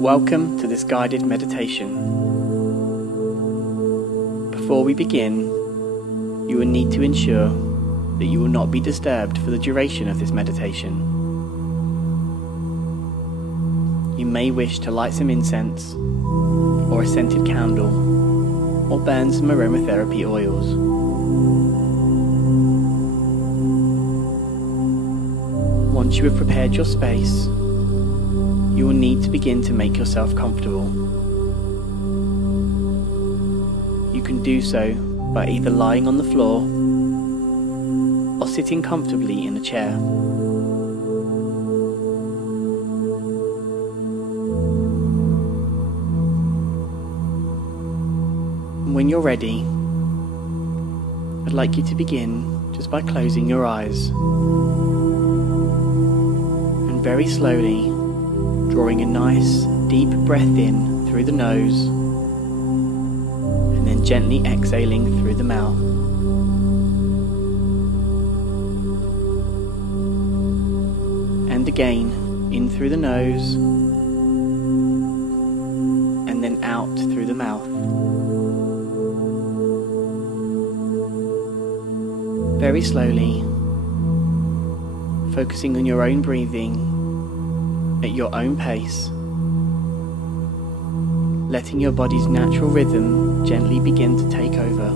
Welcome to this guided meditation. Before we begin, you will need to ensure that you will not be disturbed for the duration of this meditation. You may wish to light some incense, or a scented candle, or burn some aromatherapy oils. Once you have prepared your space, you will need to begin to make yourself comfortable. You can do so by either lying on the floor or sitting comfortably in a chair. When you're ready, I'd like you to begin just by closing your eyes and very slowly drawing a nice deep breath in through the nose and then gently exhaling through the mouth. And again, in through the nose and then out through the mouth. Very slowly, focusing on your own breathing at your own pace, letting your body's natural rhythm gently begin to take over.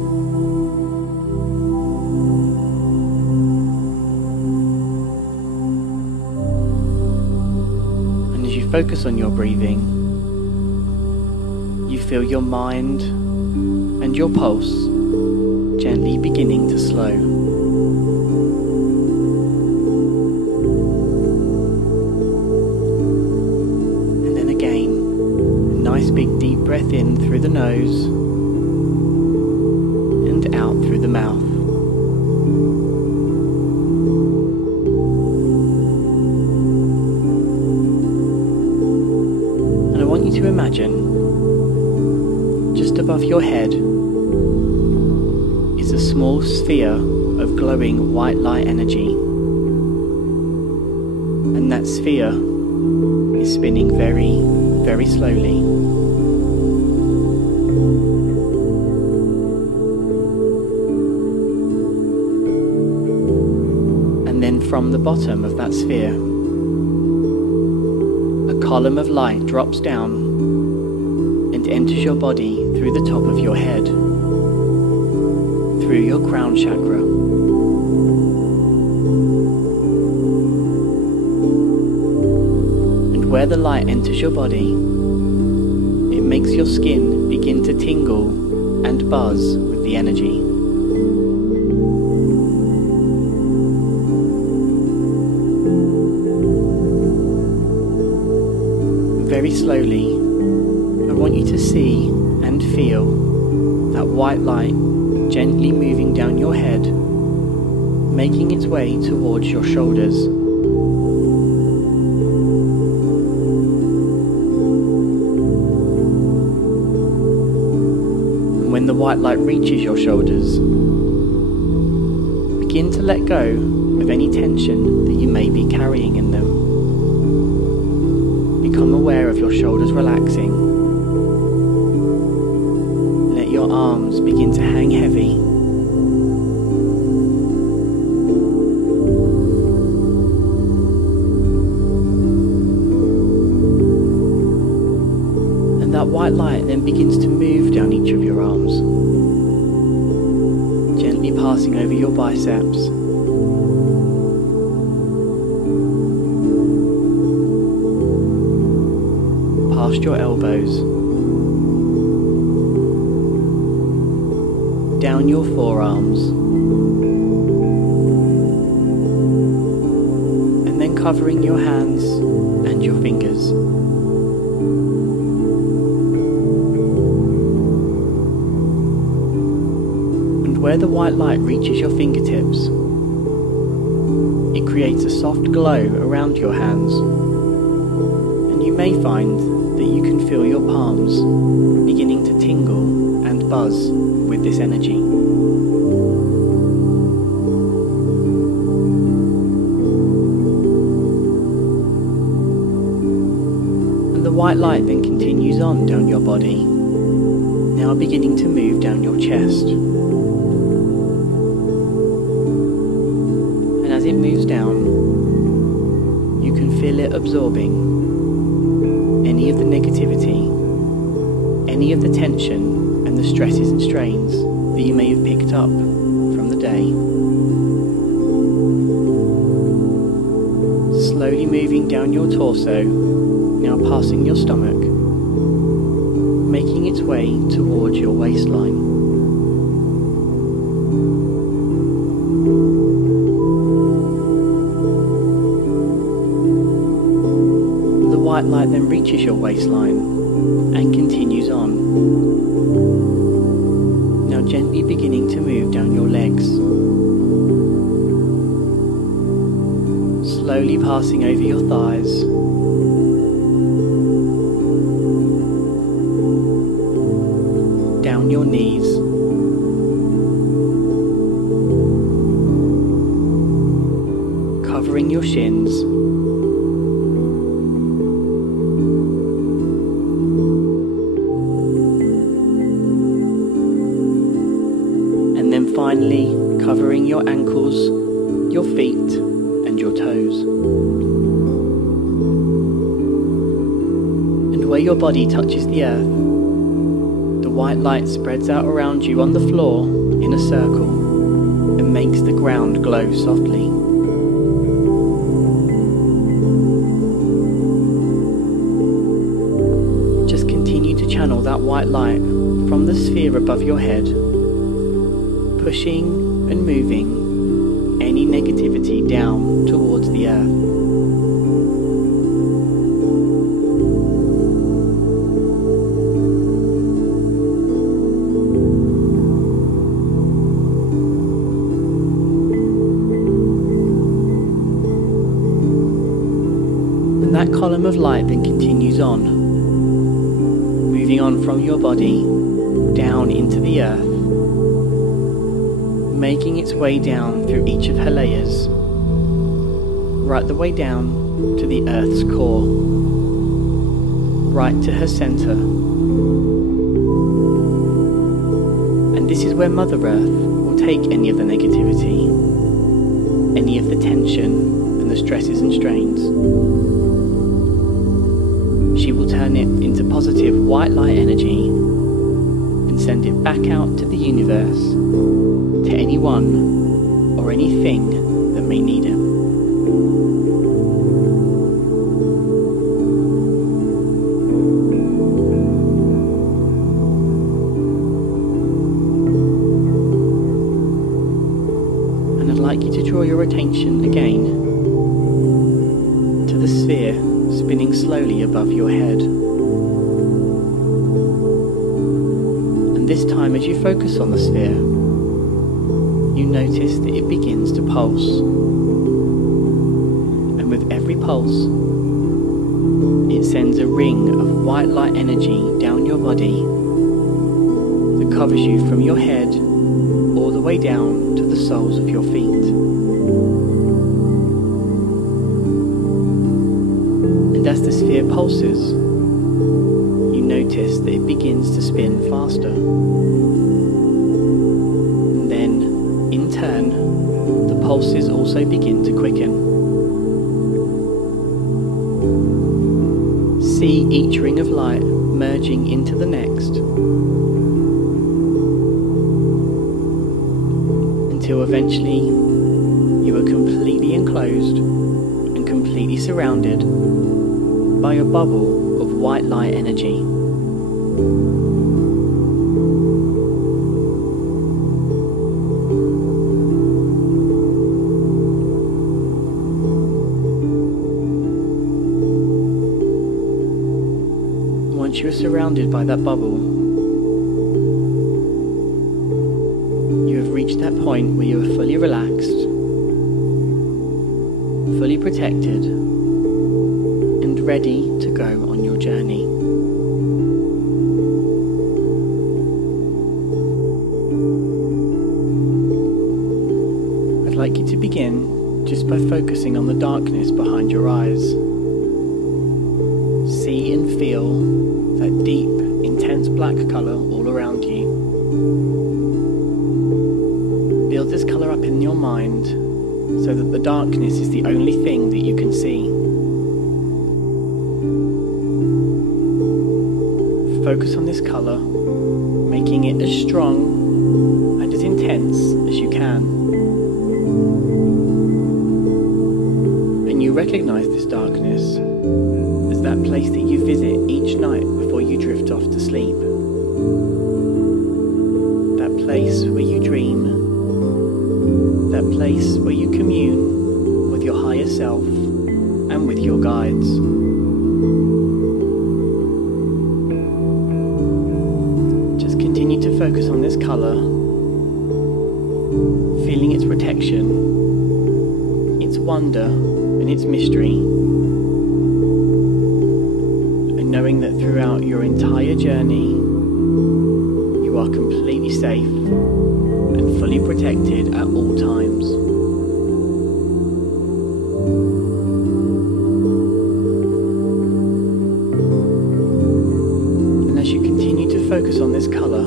And as you focus on your breathing, you feel your mind and your pulse gently beginning to slow. Nice big deep breath in through the nose and out through the mouth. And I want you to imagine just above your head is a small sphere of glowing white light energy. And that sphere is spinning very, very slowly. And then from the bottom of that sphere, a column of light drops down and enters your body through the top of your head, through your crown chakra. Where the light enters your body, it makes your skin begin to tingle and buzz with the energy. Very slowly, I want you to see and feel that white light gently moving down your head, making its way towards your shoulders. When the white light reaches your shoulders, begin to let go of any tension that you may be carrying in them. Become aware of your shoulders relaxing. Let your arms begin to hang heavy. That white light then begins to move down each of your arms, gently passing over your biceps, past your elbows, down your forearms, and then covering your hands and your fingers. Where the white light reaches your fingertips, it creates a soft glow around your hands, and you may find that you can feel your palms beginning to tingle and buzz with this energy. white white light then continues on down your body, now beginning to move down your chest. And as it moves down, you can feel it absorbing any of the negativity, any of the tension and the stresses and strains that you may have picked up from the day. Slowly moving down your torso, now passing your stomach, making its way towards your waistline. The white light then reaches your waistline and continues on, now gently beginning to move down your legs, slowly passing over your thighs, down your knees, covering your shins, and then finally covering your ankles, your feet and your toes. And where your body touches the earth, the white light spreads out around you on the floor in a circle and makes the ground glow softly. Just continue to channel that white light from the sphere above your head, pushing and moving any negativity down towards the earth. And that column of light then continues on, moving on from your body down into the earth, making its way down through each of her layers, right the way down to the Earth's core, right to her center. And this is where Mother Earth will take any of the negativity, any of the tension and the stresses and strains. She will turn it into positive white light energy and send it back out to the universe, to anyone or anything that may need it. And I'd like you to draw your attention again to the sphere spinning slowly above your head. And this time, as you focus on the sphere, you notice that it begins to pulse. And with every pulse, it sends a ring of white light energy down your body that covers you from your head all the way down to the soles of your feet. And as the sphere pulses, you notice that it begins to spin faster. And then, in turn, the pulses also begin to quicken. See each ring of light merging into the next, until eventually you are completely enclosed and completely surrounded by a bubble of white light energy. Once you are surrounded by that bubble, you have reached that point where you are fully relaxed, fully protected, and ready to go on your journey. I'd like you to begin just by focusing on the darkness behind your eyes. see and feel that deep, intense black colour all around you. Build this colour up in your mind so that the darkness is the only thing that you can see. Focus on this colour, making it as strong and as intense as you can. And you recognise this darkness as that place that you visit each night before you drift off to sleep. That place where you dream. That place where you commune with your higher self and with your guides. Just continue to focus on this colour, feeling its protection, its wonder and its mystery, and knowing that throughout your entire journey you are completely safe and fully protected at all times. And as you continue to focus on this colour,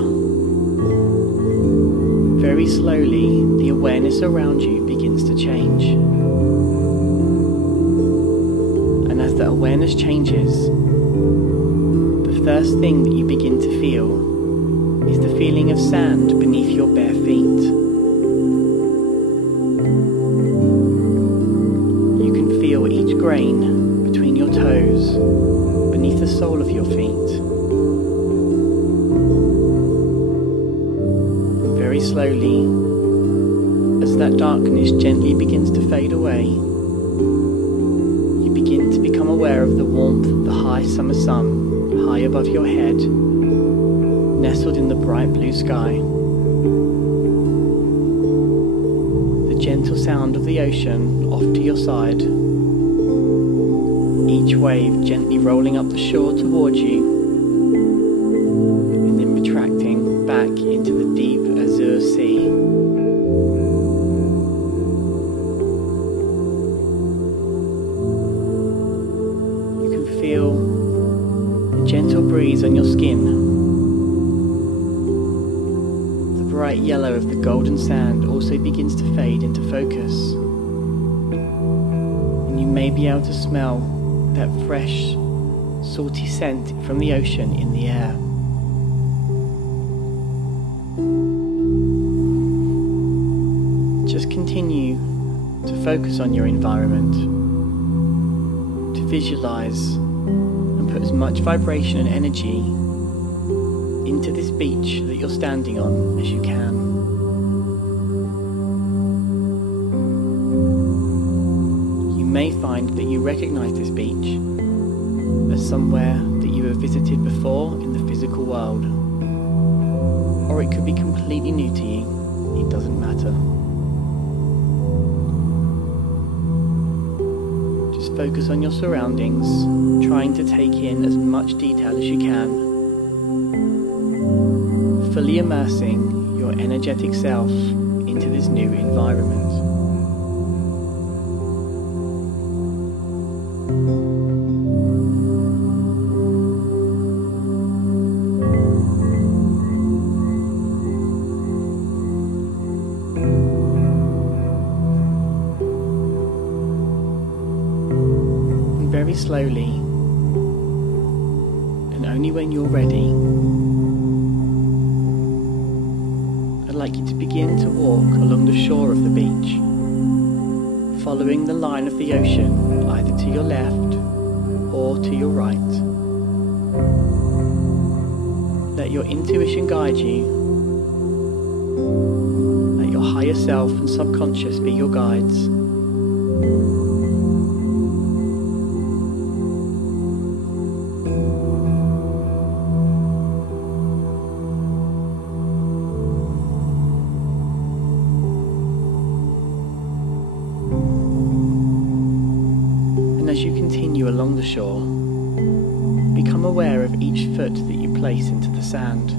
very slowly the awareness around you begins to change. And as that awareness changes, the first thing that you begin to feel is the feeling of sand beneath your bare feet. You can feel each grain between your toes, beneath the sole of your feet. And very slowly, as that darkness gently begins to fade away, you begin to become aware of the warmth of the high summer sun high above your head, nestled in the bright blue sky. The gentle sound of the ocean off to your side, each wave gently rolling up the shore towards you, and then retracting back into the deep azure sea. You can feel the gentle breeze on your skin. The bright yellow of the golden sand also begins to fade into focus, and you may be able to smell that fresh, salty scent from the ocean in the air. Just continue to focus on your environment, to visualize and put as much vibration and energy into this beach that you're standing on as you can. You may find that you recognize this beach as somewhere that you have visited before in the physical world, or it could be completely new to you. It doesn't matter. Just focus on your surroundings, trying to take in as much detail as you can, fully immersing your energetic self into this new environment. And very slowly, and only when you're ready, I'd like you to begin to walk along the shore of the beach, following the line of the ocean either to your left or to your right. Let your intuition guide you. Let your higher self and subconscious be your guides. As you continue along the shore, become aware of each foot that you place into the sand.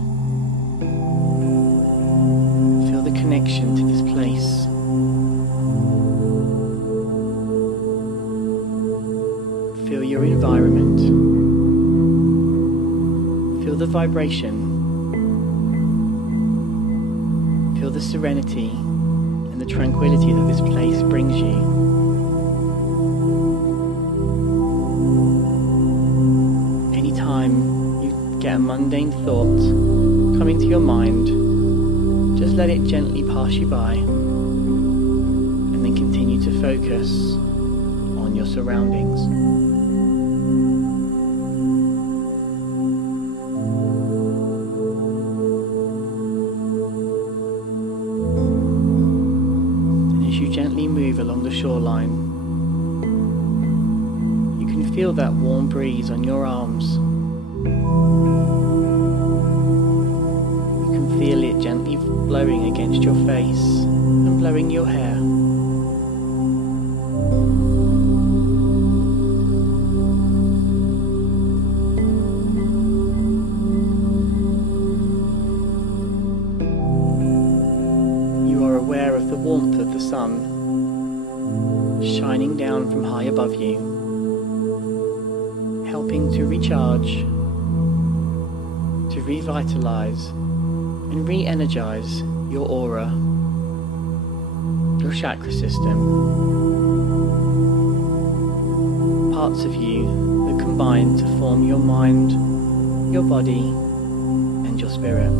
Feel the connection to this place. Feel your environment. the vibration. Feel the serenity and the tranquility that this place brings you. Anytime you get a mundane thought come into your mind, just let it gently pass you by, and then continue to focus on your surroundings. Gently move along the shoreline. You can feel that warm breeze on your arms. You can feel it gently blowing against your face and blowing your hair. You are aware of the warmth of the sun shining down from high above you, helping to recharge, to revitalize and re-energize your aura, your chakra system, parts of you that combine to form your mind, your body and your spirit.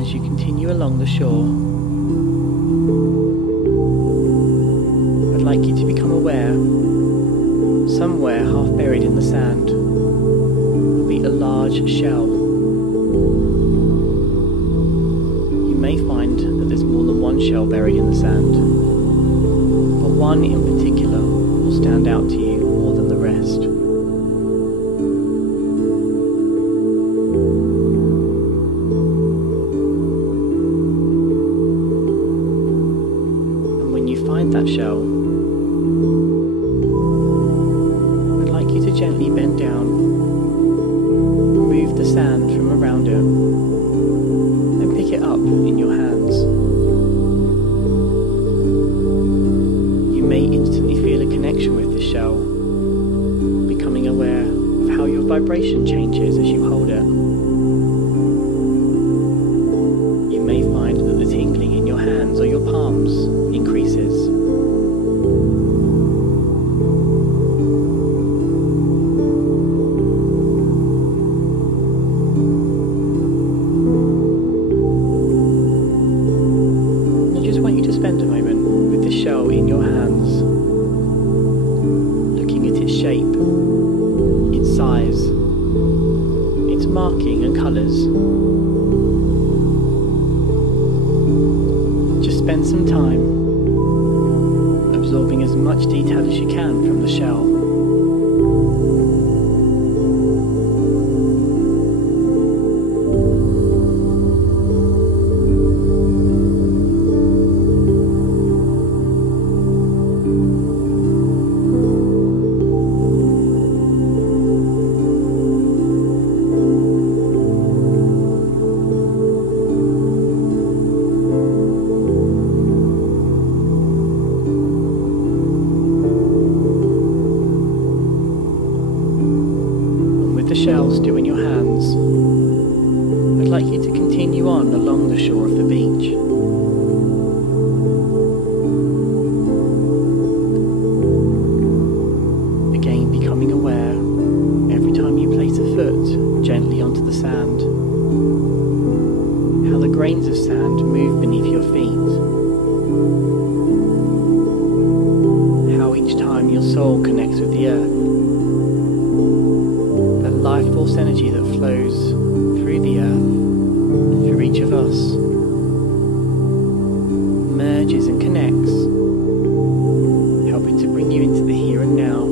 As you continue along the shore, I'd like you to become aware, somewhere half buried in the sand, will be a large shell. You may find that there's more than one shell buried in the sand, but one in particular will stand out to you more than the rest. That shell, I'd like you to gently bend down, remove the sand from around it, and pick it up in your hands. You may instantly feel a connection with the shell, becoming aware of how your vibration changes as you hold it. You may find that the tingling in your hands or your palms increases. Spend a moment with the shell in your hands, looking at its shape, its size, its marking and colours. Just spend some time absorbing as much detail as you can from the shell. The shell still in your hands, I'd like you to continue on along the shore of the beach. Again, becoming aware every time you place a foot gently onto the sand, how the grains of sand move beneath your feet, how each time your soul connects with the earth, life force energy that flows through the earth, through each of us, merges and connects, helping to bring you into the here and now,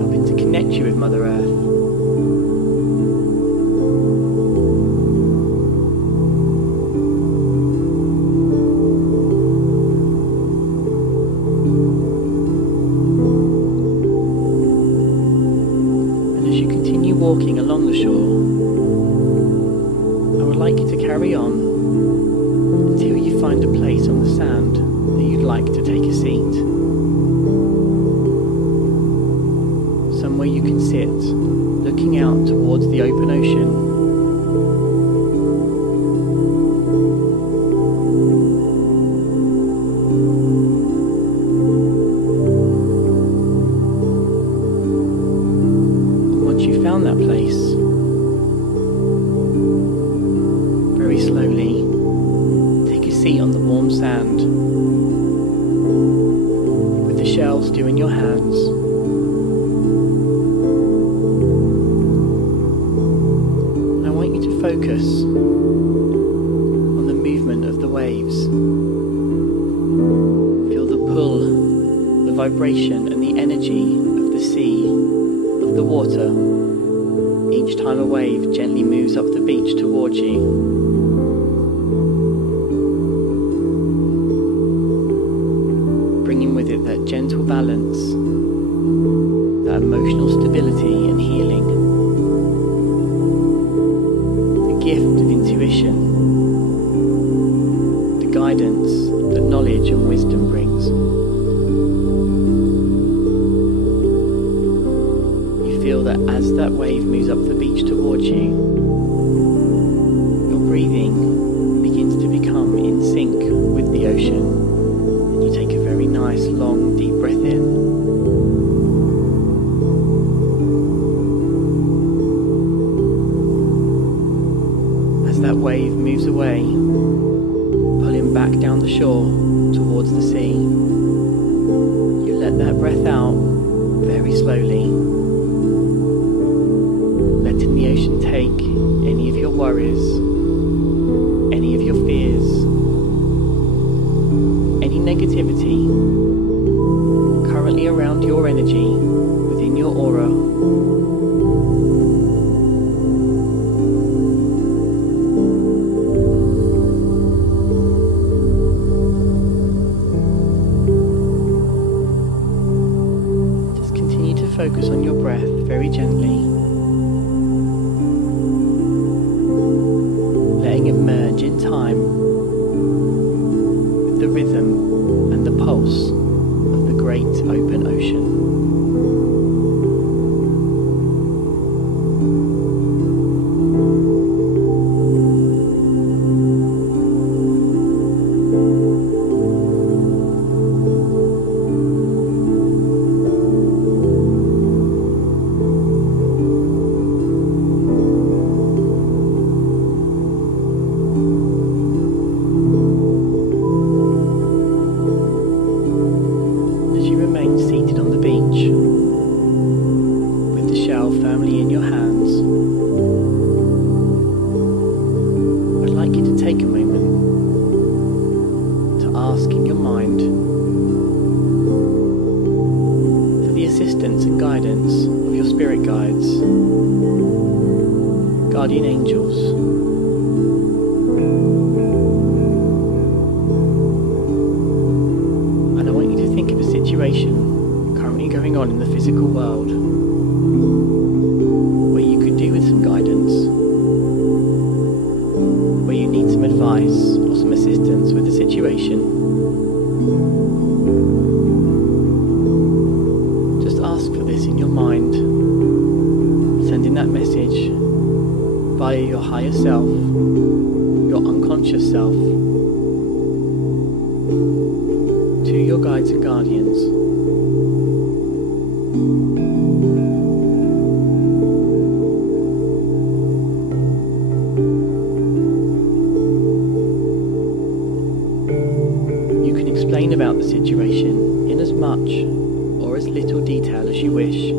helping to connect you with Mother Earth. you're walking along the shore, I would like you to carry on until you find a place on the sand that you'd like to take a seat. Somewhere you can sit, looking out towards the open ocean. That place, very slowly take a seat on the warm sand with the shell still in your hands. I want you to focus on the movement of the waves. Feel the pull, the vibration and the energy of the sea, of the water. Each time a wave gently moves up the beach towards you. Bringing with it that gentle balance, that emotional stability and healing, the gift of intuition, the guidance that knowledge and wisdom brings. Feel that as that wave moves up the beach towards you, your breathing begins to become in sync with the ocean, and you take a very nice long deep breath in. As that wave moves away, pulling back down the shore towards the sea, you let that breath out very slowly. Letting the ocean take any of your worries, any of your fears, any negativity currently around your energy within your aura. Just continue to focus on your breath very gently. Letting it merge in time with the rhythm and the pulse of the great open ocean. Seated on the beach, with the shell firmly in your hands, I'd like you to take a moment to ask in your mind for the assistance and guidance of your spirit guides, guardian angels, and I want you to think of a situation currently going on in the physical world where you could do with some guidance, where you need some advice or some assistance with the situation. Just ask for this in your mind, sending that message via your higher self, your unconscious self, to your guides and guardians. You can explain about the situation in as much or as little detail as you wish.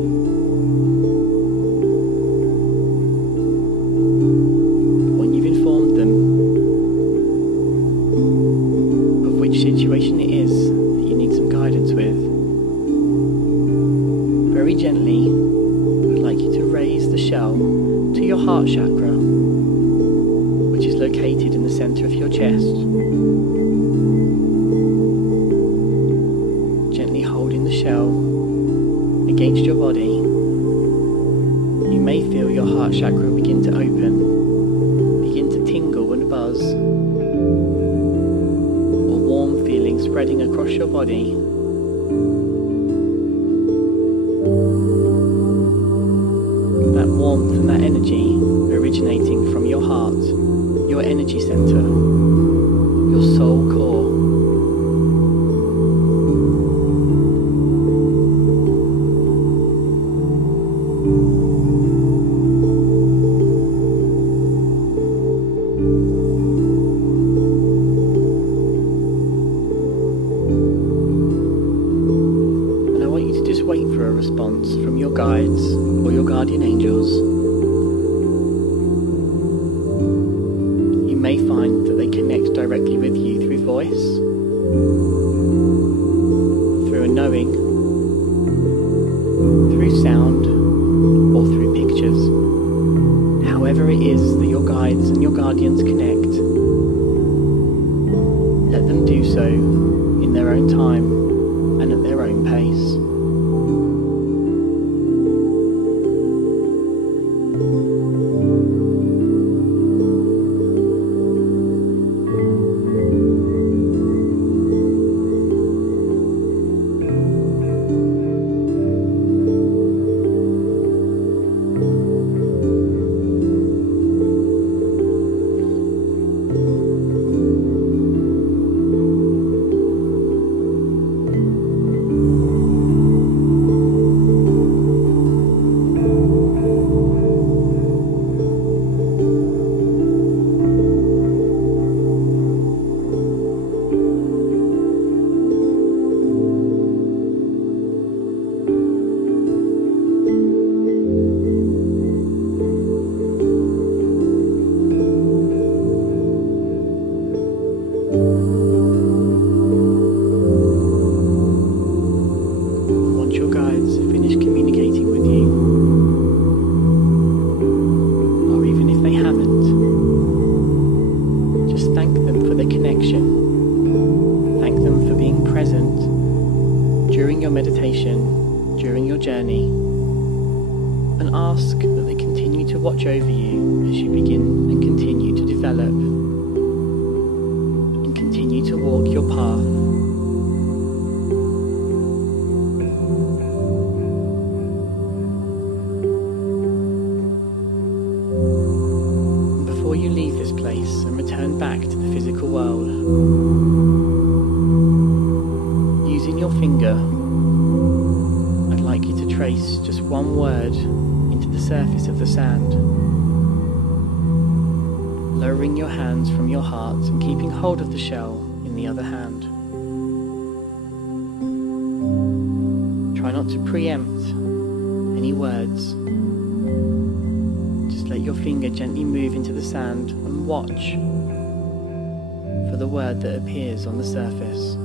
When you've informed them of which situation it is that you need some guidance with, very gently, I'd like you to raise the shell to your heart chakra, which is located in the center of your chest. Gently holding the shell against your body, you may feel your heart chakra begin to open, begin to tingle and buzz, or warm feeling spreading across your body. That warmth and that energy originating from your heart, your energy center, your soul core. And I want you to just wait for a response from your guides or your guardian angels. You may find that they connect directly with you through voice, through a knowing, through sound, or through pictures. However it is that your guides and your guardians connect, let them do so in their own time and at their own pace. Once your guides finish communicating with you, or even if they haven't, just thank them for their connection. Thank them for being present during your meditation, during your journey, and ask that they continue to watch over you as you begin and continue to develop and continue to walk your path. Before you leave this place and return back to the physical world, using your finger, I'd like you to trace just one word into the surface of the sand, lowering your hands from your heart and keeping hold of the shell in the other hand. Try not to preempt any words. Let your finger gently move into the sand and watch for the word that appears on the surface.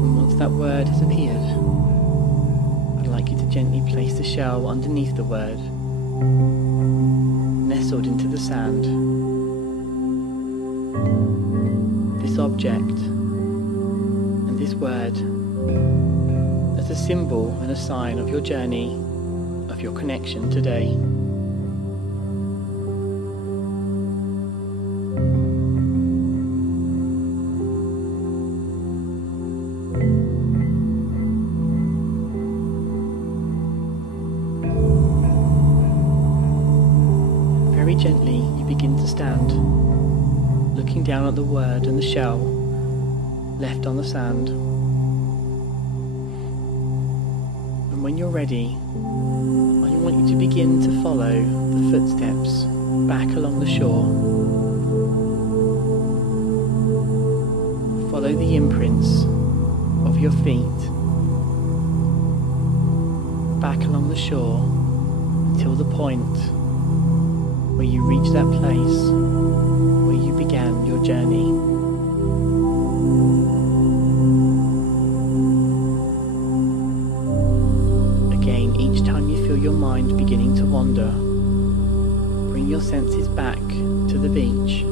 And once that word has appeared, I'd like you to gently place the shell underneath the word, nestled into the sand. This object and this word as a symbol and a sign of your journey, of your connection today. Very gently you begin to stand, looking down at the word and the shell left on the sand. And when you're ready, I want you to begin to follow the footsteps back along the shore. Follow the imprints of your feet back along the shore until the point where you reach that place where you began your journey. Again, each time you feel your mind beginning to wander, bring your senses back to the beach,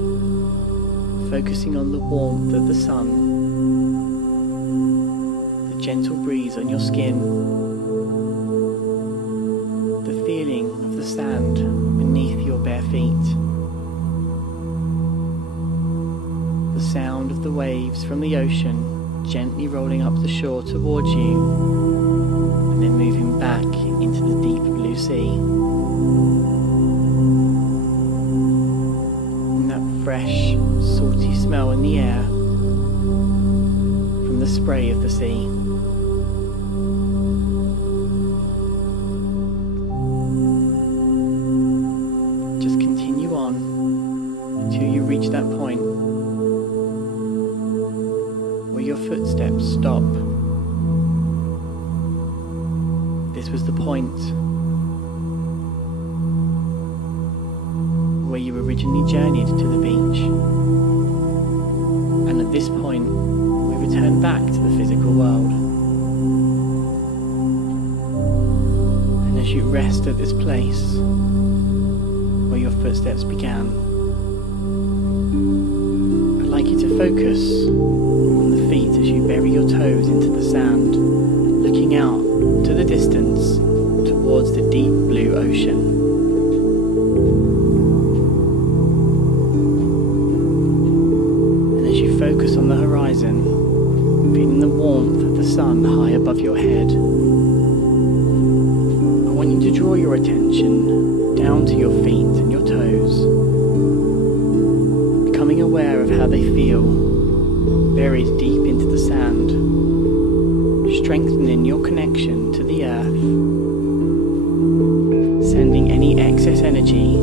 focusing on the warmth of the sun, the gentle breeze on your skin, the feeling of the sand beneath your bare feet, the sound of the waves from the ocean gently rolling up the shore towards you and then moving back into the deep blue sea. And that fresh, salty smell in the air from the spray of the sea. Just continue on until you reach that point where your footsteps stop. This was the point where you originally journeyed to the beach, and at this point we return back to the physical world. And as you rest at this place where your footsteps began, I'd like you to focus on the feet as you bury your toes into the sand, looking out to the distance towards the deep blue ocean. And as you focus on the horizon, feeling the warmth of the sun high above your head, I want you to draw your attention down to your feet and your toes, becoming aware of how they feel buried deep into the sand, strengthening your connection to the earth, sending any excess energy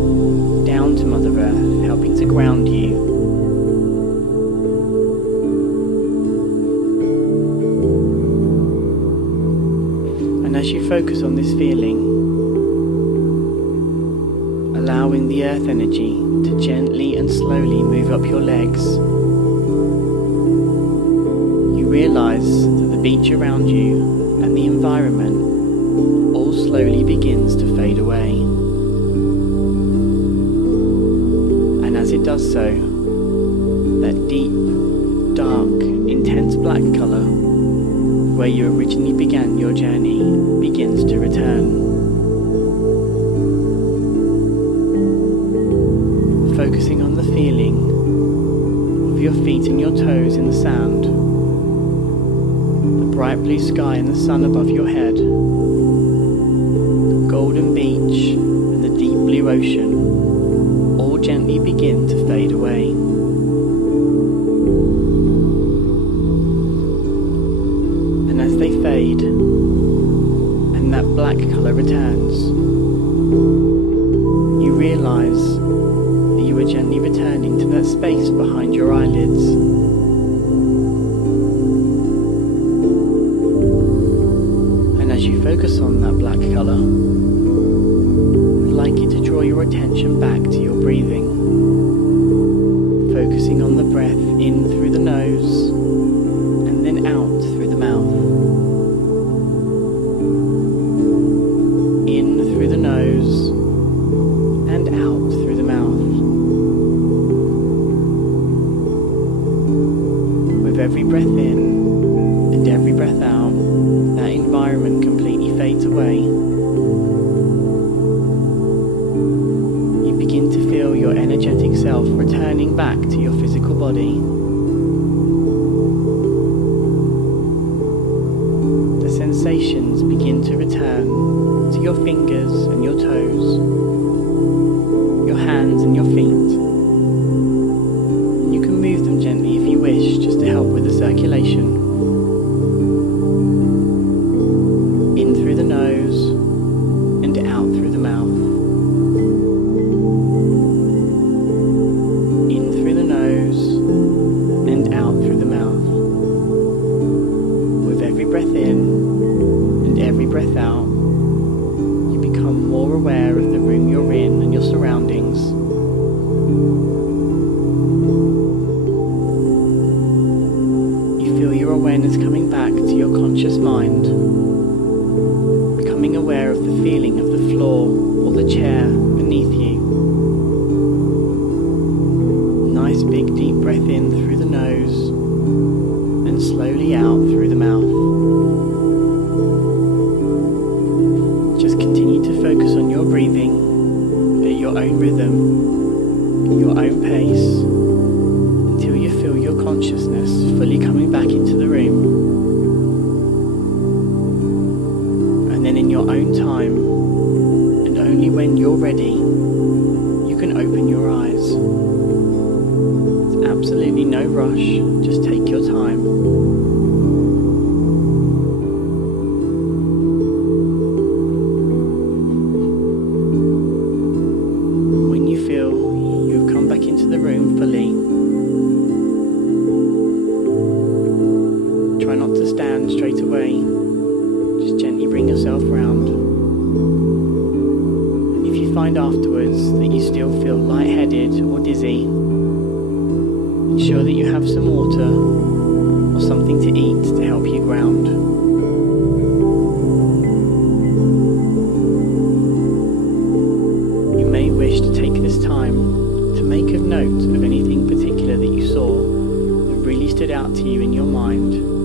down to Mother Earth, helping to ground you. And as you focus on this feeling, allowing the earth energy to gently and slowly move up your legs, you realize that the beach around you and the environment all slowly begins to fade away. And as it does so, that deep, dark, intense black colour where you originally began your journey begins to return. Focusing on the feeling of your feet and your toes in the sand, the bright blue sky and the sun above your head, the golden beach and the deep blue ocean all gently begin to fade away. And as they fade and that black colour returns, you realise that you are gently returning to that space behind your eyelids. And as you focus on that black colour, I'd like you to draw your attention back to your breathing, focusing on the breath in through the nose and then out through the mouth. In through the nose and out through the mouth. With every breath in and every breath out, that environment completely fades away. You begin to feel your energetic self returning back to your physical body. The sensations begin to return to your fingers and your toes, your hands and your feet. And you can move them gently if you wish, just to help with the circulation. In through the nose and out through the mouth. In through the nose and out through the mouth. With every breath in and every breath out, you become more aware of the room you're in and your surroundings. them at your own pace until you feel your consciousness fully coming back into the room. And then in your own time, and only when you're ready, you can open your eyes. There's absolutely no rush, just take your time. Try not to stand straight away, just gently bring yourself round. And if you find afterwards that you still feel lightheaded or dizzy, ensure that you have some water or something to eat to help you ground. You may wish to take this time to make a note of anything particular that you saw that really stood out to you in your mind.